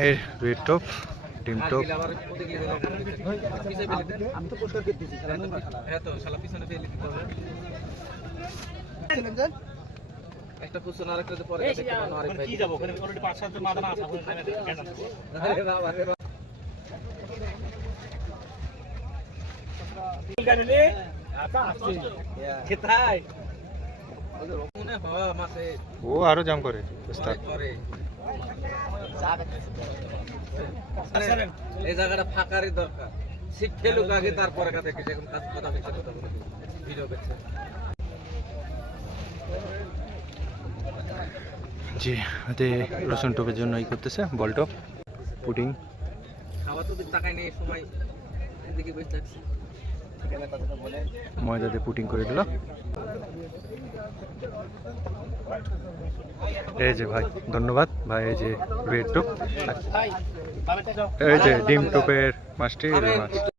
এর red top ডিম top আমি তো পোস্টার করতেছি একটা কুসুন আরেকটা তো পরে আরেক ভাই কি যাব ওখানে অলরেডি পাঁচ সাতজন মাদানা আছে? আরে বাবা রে বাবা। হয় মাসে ও আরও জাম করে উস্তাদ করে এই জায়গাটা ফাঁকারই দরকার। সিট ফেলুক আগে তারপরে কথা এখন কাজ কথা হচ্ছে কথা বলে ভিডিও করছে। জি হাতে রসুন টপের জন্য ই করতেছে বল টপ পুডিং। খাওয়া তো টাকায় নেই সময় এদিকে বসে থাকছি ময়দা দিয়ে পুটিং করে দিল। এই যে ভাই, ধন্যবাদ ভাই, এই যে রেড টপ। এই যে ডিম টুপের মাছটি মাছ